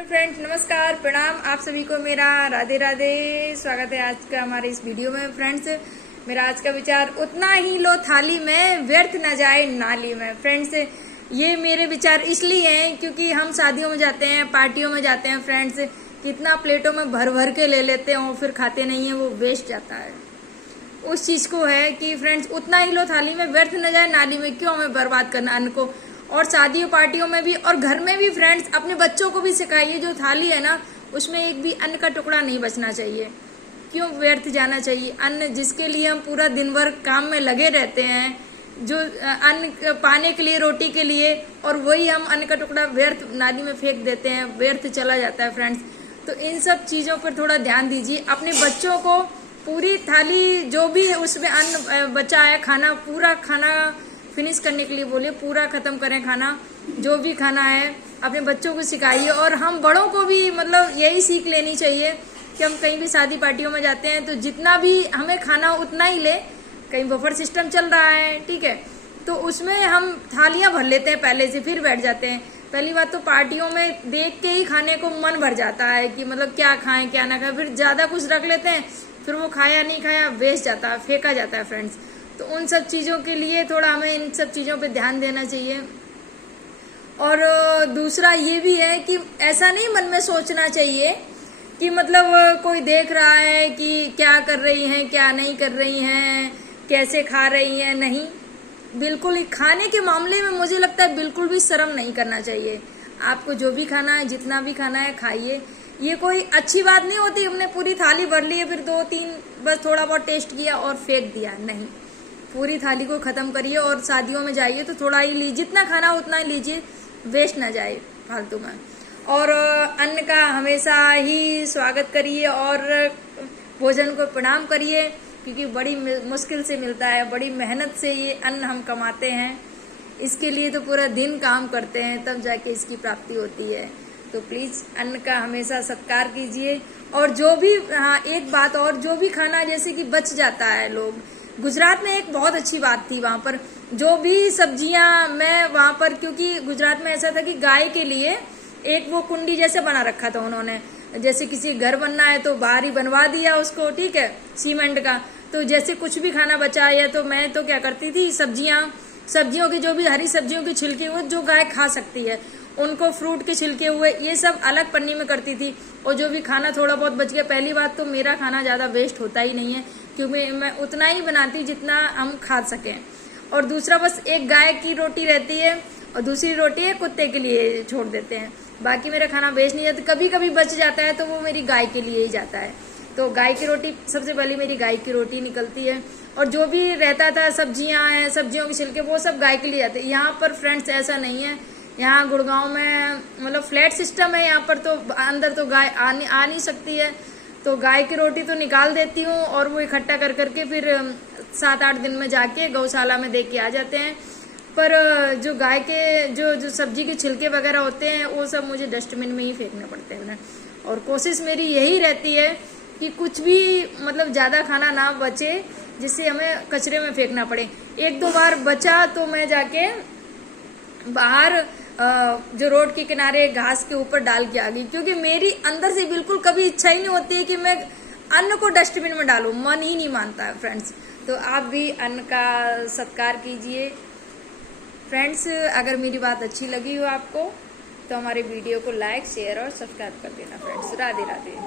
Hello friends, नमस्कार, प्रणाम। आप सभी को मेरा राधे राधे। स्वागत है आज का हमारे इस वीडियो में। फ्रेंड्स, मेरा आज का विचार, उतना ही लो थाली में, व्यर्थ न जाए नाली में। फ्रेंड्स, ये मेरे विचार इसलिए हैं क्योंकि हम शादियों में जाते हैं, पार्टियों में जाते हैं। फ्रेंड्स, कितना प्लेटों में भर भर के ले लेते हैं और फिर खाते नहीं है, वो वेस्ट जाता है। उस चीज को है कि फ्रेंड्स, उतना ही लो थाली में, व्यर्थ न जाए नाली में। क्यों हमें बर्बाद करना अन्न को? और शादियों पार्टियों में भी और घर में भी फ्रेंड्स, अपने बच्चों को भी सिखाइए, जो थाली है ना, उसमें एक भी अन्न का टुकड़ा नहीं बचना चाहिए। क्यों व्यर्थ जाना चाहिए अन्न, जिसके लिए हम पूरा दिन भर काम में लगे रहते हैं, जो अन्न पाने के लिए, रोटी के लिए, और वही हम अन्न का टुकड़ा व्यर्थ नाली में फेंक देते हैं, व्यर्थ चला जाता है। फ्रेंड्स, तो इन सब चीजों पर थोड़ा ध्यान दीजिए। अपने बच्चों को पूरी थाली, जो भी है उसमें अन्न बचा है, खाना, पूरा खाना फिनिश करने के लिए बोलिए, पूरा खत्म करें खाना, जो भी खाना है अपने बच्चों को सिखाइए। और हम बड़ों को भी मतलब यही सीख लेनी चाहिए कि हम कहीं भी शादी पार्टियों में जाते हैं तो जितना भी हमें खाना उतना ही ले। कहीं बफर सिस्टम चल रहा है, ठीक है, तो उसमें हम थालियां भर लेते हैं पहले से, फिर बैठ जाते हैं। पहली बात तो पार्टियों में देख के ही खाने को मन भर जाता है कि मतलब क्या खाएं क्या ना खाएं, फिर ज्यादा कुछ रख लेते हैं, फिर वो खाया नहीं खाया वेस्ट जाता है, फेंका जाता है। फ्रेंड्स, तो उन सब चीज़ों के लिए थोड़ा हमें इन सब चीज़ों पे ध्यान देना चाहिए। और दूसरा ये भी है कि ऐसा नहीं मन में सोचना चाहिए कि मतलब कोई देख रहा है कि क्या कर रही हैं, क्या नहीं कर रही हैं, कैसे खा रही हैं। नहीं, बिल्कुल ही खाने के मामले में मुझे लगता है बिल्कुल भी शर्म नहीं करना चाहिए। आपको जो भी खाना है, जितना भी खाना है, खाइए। ये कोई अच्छी बात नहीं होती हमने पूरी थाली भर ली है, फिर 2-3 बस थोड़ा बहुत टेस्ट किया और फेंक दिया। नहीं, पूरी थाली को खत्म करिए। और शादियों में जाइए तो थोड़ा ही लीजिए, जितना खाना उतना ही लीजिए, वेस्ट ना जाए फालतू में। और अन्न का हमेशा ही स्वागत करिए और भोजन को प्रणाम करिए, क्योंकि बड़ी मुश्किल से मिलता है, बड़ी मेहनत से ये अन्न हम कमाते हैं। इसके लिए तो पूरा दिन काम करते हैं, तब जाके इसकी प्राप्ति होती है। तो प्लीज अन्न का हमेशा सत्कार कीजिए। और जो भी, हाँ एक बात और, जो भी खाना जैसे कि बच जाता है, लोग, गुजरात में एक बहुत अच्छी बात थी, वहां पर जो भी सब्जियां, मैं वहां पर, क्योंकि गुजरात में ऐसा था कि गाय के लिए एक वो कुंडी जैसे बना रखा था उन्होंने। जैसे किसी घर बनना है तो बाहर ही बनवा दिया उसको, ठीक है, सीमेंट का। तो जैसे कुछ भी खाना बचा या तो मैं तो क्या करती थी, सब्जियों के, जो भी हरी सब्जियों के छिलके हुए जो गाय खा सकती है, उनको, फ्रूट के छिलके हुए, ये सब अलग पन्नी में करती थी। और जो भी खाना थोड़ा बहुत बच गया, पहली बात तो मेरा खाना ज्यादा वेस्ट होता ही नहीं है, क्योंकि मैं उतना ही बनाती जितना हम खा सकें। और दूसरा, बस एक गाय की रोटी रहती है और दूसरी रोटी है कुत्ते के लिए छोड़ देते हैं। बाकी मेरा खाना वेस्ट नहीं जाता। कभी कभी बच जाता है तो वो मेरी गाय के लिए ही जाता है। तो गाय की रोटी, सबसे पहले मेरी गाय की रोटी निकलती है। और जो भी रहता था, सब्जियां हैं, सब्जियों के छिलके, वो सब गाय के लिए जाते हैं। यहाँ पर फ्रेंड्स ऐसा नहीं है। यहाँ गुड़गांव में मतलब फ्लैट सिस्टम है, यहाँ पर तो अंदर तो गाय आ नहीं सकती है। तो गाय की रोटी तो निकाल देती हूँ और वो इकट्ठा कर करके फिर 7-8 दिन में जाके गौशाला में दे के आ जाते हैं। पर जो गाय के जो सब्जी के छिलके वगैरह होते हैं, वो सब मुझे डस्टबिन में ही फेंकने पड़ते हैं। और कोशिश मेरी यही रहती है कि कुछ भी मतलब ज़्यादा खाना ना बचे जिससे हमें कचरे में फेंकना पड़े। 1-2 बार बचा तो मैं जाके बाहर जो रोड के किनारे घास के ऊपर डाल के आ गई, क्योंकि मेरी अंदर से बिल्कुल कभी इच्छा ही नहीं होती है कि मैं अन्न को डस्टबिन में डालूं, मन ही नहीं मानता है। फ्रेंड्स, तो आप भी अन्न का सत्कार कीजिए। फ्रेंड्स, अगर मेरी बात अच्छी लगी हो आपको तो हमारे वीडियो को लाइक, शेयर और सब्सक्राइब कर देना। फ्रेंड्स, राधे राधे।